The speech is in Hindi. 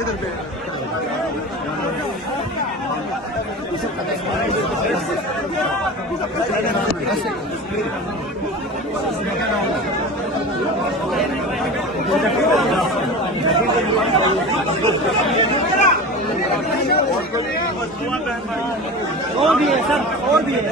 इधर पे और भी है सर, और भी है।